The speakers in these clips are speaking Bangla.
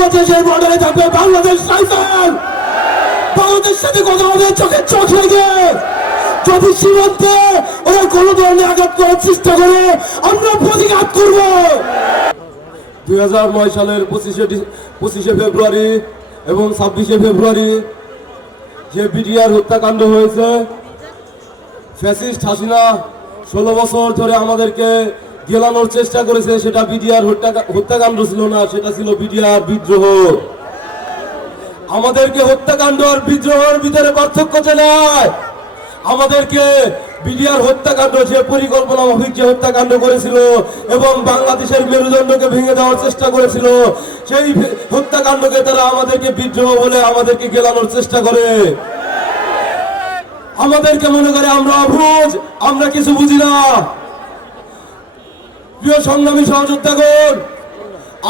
বাংলাদেশের বর্ডারে থাকবে বাংলাদেশ রাইফেল। বাংলাদেশ সাথে কথা হবে চোখে চোখ লেগে যদি সীমান্তে ওরা কোনো ধরনের আঘাত করার চেষ্টা করে, আমরা প্রতিঘাত করব। দুই হাজার নয় সালের পঁচিশে পঁচিশে ফেব্রুয়ারি এবং ছাব্বিশে ফেব্রুয়ারি যে বিডিআর হত্যাকাণ্ড হয়েছে, ফ্যাসিস্ট হাসিনা ষোলো বছর ধরে আমাদেরকে গেলানোর চেষ্টা করেছে, সেটা বিডিআর হত্যাকাণ্ড ছিল না, সেটা ছিল বিডিআর বিদ্রোহ। আমাদেরকে হত্যাকাণ্ড আর বিদ্রোহের ভিতরে পার্থক্য চেনায় আমাদেরকে বিডিআর হত্যাকাণ্ড যে পরিকল্পনা মাফিক যে হত্যাকাণ্ড করেছিল এবং বাংলাদেশের মেরুদণ্ডকে ভেঙে দেওয়ার চেষ্টা করেছিল, সেই হত্যাকাণ্ডকে তারা আমাদেরকে বিদ্রোহ বলে আমাদেরকে গেলানোর চেষ্টা করে। আমাদেরকে মনে করে আমরা অবুঝ, আমরা কিছু বুঝি না। প্রিয় সংগ্রামী সহযোদ্ধাগণ,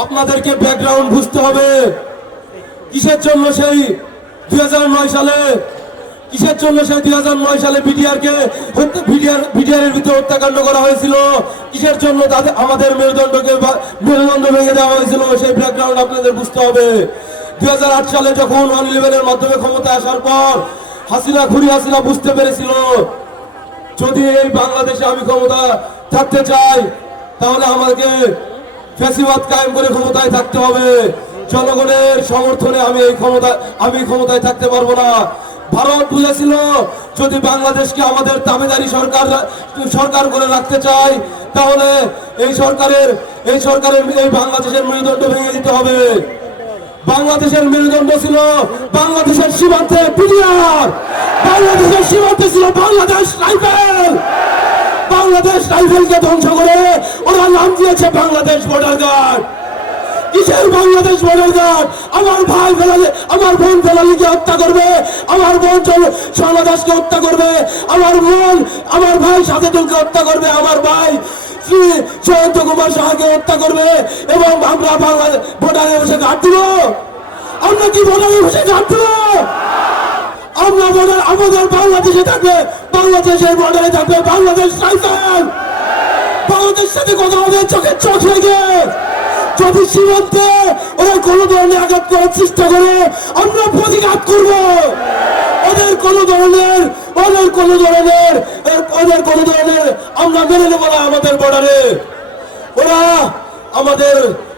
আপনাদেরকে ব্যাকগ্রাউন্ড বুঝতে হবে। কিসের জন্য সেই দু হাজার নয় সালে, কিসের জন্য সেই দু হাজার নয় সালে বিডিআর কে বিডিআর এর ভিতরে হত্যাকাণ্ড করা হয়েছিল? কিসের জন্য তাদের, আমাদের মেরুদণ্ডকে মেরুদণ্ড ভেঙে দেওয়া হয়েছিল? সেই ব্যাকগ্রাউন্ড আপনাদের বুঝতে হবে। দুই হাজার আট সালে যখন ওয়ান ইলেভেনের মাধ্যমে ক্ষমতায় আসার পর, হাসিনা ঘুরি হাসিনা বুঝতে পেরেছিল, যদি এই বাংলাদেশে আমি ক্ষমতা থাকতে চাই তাহলে আমাকে ফ্যাসিবাদ কায়েম করে ক্ষমতায় থাকতে হবে। জনগণের সমর্থনে আমি এই ক্ষমতা, আমি ক্ষমতায় থাকতে পারব না। ভারত বুঝেছিল, যদি বাংলাদেশকে আমাদের দাবিদারি সরকার সরকার করে রাখতে চাই তাহলে এই সরকারের এই সরকারের, এই বাংলাদেশের মেরুদণ্ড ভেঙে দিতে হবে। বাংলাদেশের মেরুদণ্ড ছিল বাংলাদেশের সীমান্তে বাংলাদেশের সীমান্তে ছিল বাংলাদেশ রাইফেল। বাংলাদেশ রাইফেলকে ধ্বংস করে ওরা নাম দিয়েছে বাংলাদেশ বর্ডার গার্ড কিসের বাংলাদেশ বর্ডার গার্ড আমার ভাই ফেলালে, আমার বোন ফেলালিকে হত্যা করবে, আমার বোন সোনা দাসকে হত্যা করবে, আমার বোন, আমার ভাই সাথেদুলকে হত্যা করবে, আমার ভাই জয়ন্ত কুমার সাহাকে হত্যা করবে, এবং আমরা বাংলাদেশ বর্ডারে বসে ঘাট দিব আমরা কি বর্ডারে বসে ঘাট দিব আমাদের বাংলাদেশে থাকবে, বাংলাদেশের বর্ডারে থাকবে বাংলাদেশ রাইফেল। বাংলাদেশ সাথে কথা হবে চোখে চোখ লেগে যদি সীমান্তে ওরা কোনো ধরনের আঘাত করার চেষ্টা করে, আমরা প্রতিঘাত করব। ওদের কোনো ধরনের, ওদের কোনো ধরনের, ওদের কোনো ধরনের আমরা মেনে নেব না আমাদের বর্ডারে ওরা আমাদের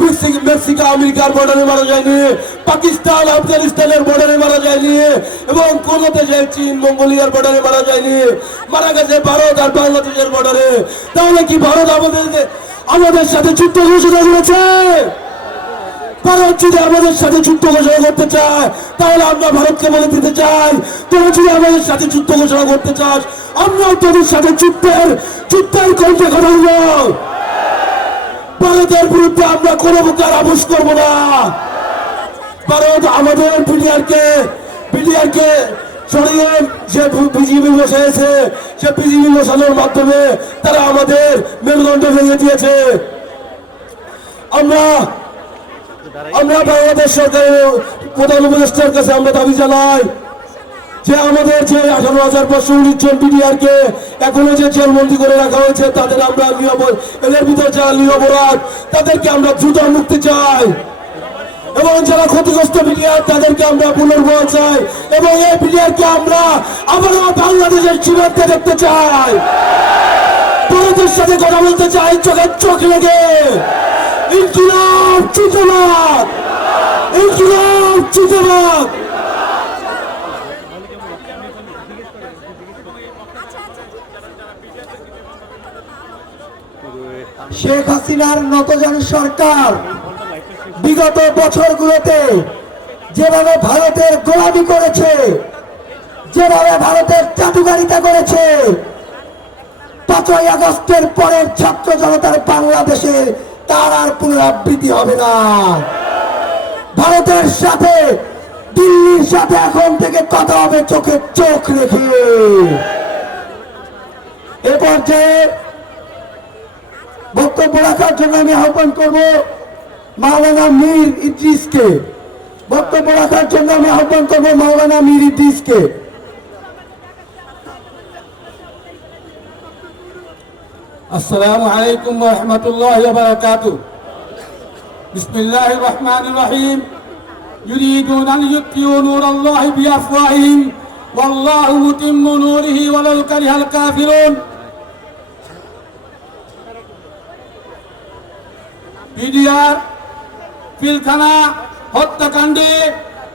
মেক্সিকো আমেরিকার বর্ডারে মারা যায়নি। পাকিস্তান আফগানিস্তানের বর্ডারে মারা যায়নি। এবং কোন দেশে চীন মঙ্গোলিয়ার বর্ডারে মারা যায়নি। মারা গেছে ভারত আর বাংলাদেশের বর্ডারে তাহলে কি ভারত আমাদের আমাদের সাথে যুদ্ধ ঘোষণা করেছে? ভারত যদি আমাদের সাথে যুদ্ধ ঘোষণা করতে চায়, তাহলে আমরা ভারতকে বলে দিতে চাই, তোরা যদি আমাদের সাথে যুদ্ধ ঘোষণা করতে চাস, আমরাও তোদের সাথে যুদ্ধের যুদ্ধের কণ্ঠে কথা ভারতের বিরুদ্ধে আমরা কোনো প্রকার আপোষ করব না। ভারত আমাদের বিডিআরকে বিডিআরকে সরিয়ে যে বিজিবি বসেছে সে বিজিবি বসানোর মাধ্যমে তারা আমাদের মেরুদণ্ড ভেঙে দিয়েছে। আমরা আমরা বাংলাদেশ সরকারের প্রধান উপদেষ্টার কাছে আমরা দাবি জানাই যে আমাদের যে আঠারো হাজার পাঁচশো উনিশ জন বিডিআর কে এখনও যে জেলবন্দি করে রাখা হয়েছে, তাদের আমরা এদের ভিতরে যারা নিরপরাধ তাদেরকে আমরা দ্রুত মুক্তি চাই। এবং যারা ক্ষতিগ্রস্ত বিডিআর তাদেরকে আমরা পুনর্বহাল চাই। এবং এই বিডিআর কে আমরা আবারও বাংলাদেশের সীমান্তে দেখতে চাই। ভারতের সাথে কথা বলতে চাই, চোখের চোখ লেগে ইনকিলাব জিন্দাবাদ ইনকিলাব জিন্দাবাদ শেখ হাসিনার নতজন সরকার বিগত বছরগুলোতে যেভাবে ভারতের গোলামি করেছে, যেভাবে ভারতের চাটুকারিতা করেছে, পাঁচই আগস্টের পরের ছাত্র জনতার বাংলাদেশে তার আর পুনরাবৃত্তি হবে না। ভারতের সাথে, দিল্লির সাথে এখন থেকে কথা হবে চোখে চোখ রেখে। এ পর্যায়ে বক্তব্য রাখার জন্য আমি আহ্বান করব মাওলানা মীর ইদ্রিসকে বক্তব্য রাখার জন্য আমি আহ্বান করব মাওলানা মীর ইদ্রিসকে السلام عليكم ورحمة الله وبركاته بسم الله الرحمن الرحيم يريدون أن يطفئوا نور الله بأفواههم والله متم نوره ولو كره الكافرون বিডিআর পিলখানা, হত্যাকাণ্ডে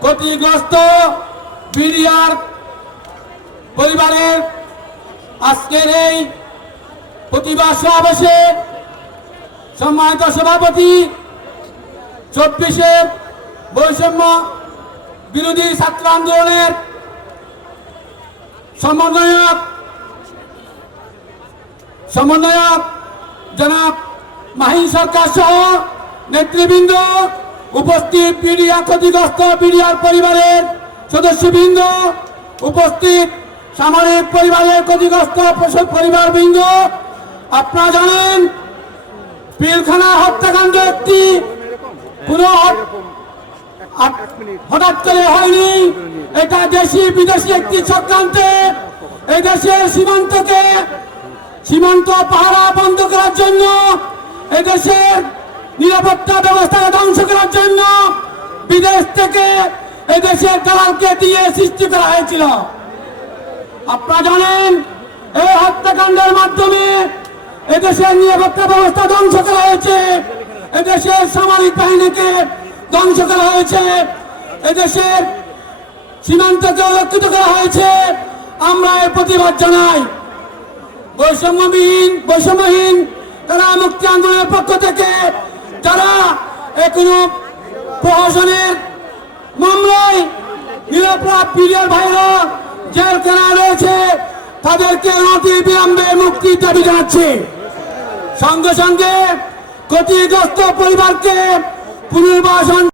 ক্ষতিগ্রস্ত বিডিআর পরিবারের আজকের এই প্রতিবাদ সমাবেশে সম্মানিত সভাপতি চব্বিশে বৈষম্য বিরোধী ছাত্র আন্দোলনের সমন্বয়ক সমন্বয়ক জনাব মাহিন সরকার সহ নেতৃবৃন্দ উপস্থিত পিডিয়া ক্ষতিগ্রস্ত পিডিয়ার পরিবারের সদস্যবৃন্দ, উপস্থিত সামরিক পরিবারের ক্ষতিগ্রস্ত পরিবারবৃন্দ, আপনারা জানেন পিলখানা হত্যাকাণ্ড একটি কোন হঠাৎ করে হয়নি। এটা দেশি বিদেশি একটি চক্রান্তে এই সীমান্তকে সীমান্ত পাহারা বন্ধ করার জন্য এদেশের নিরাপত্তা ব্যবস্থাকে ধ্বংস করার জন্য বিদেশ থেকে এদেশের দালালকে দিয়ে সৃষ্টি করা হয়েছিল। আপনারা জানেন, এই হত্যাকাণ্ডের মাধ্যমে এদেশের নিরাপত্তা ব্যবস্থা ধ্বংস করা হয়েছে। এদেশের সামরিক বাহিনীকে ধ্বংস করা হয়েছে। এদেশের সীমান্তকে রক্ষিত করা হয়েছে। আমরা এর প্রতিবাদ জানাই। বৈষম্যবিহীন, বৈষম্যহীন তারা মুক্তি আন্দোলনের পক্ষ থেকে, তারা এখনও প্রশাসনের মামলায় নিরাপরাধ পিরিয়ড ভাইরা জেলখানা রয়েছে। তাদেরকে অতি বিলম্বে মুক্তি দাবি জানাচ্ছে। সঙ্গে সঙ্গে ক্ষতিগ্রস্ত পরিবারকে পুনর্বাসন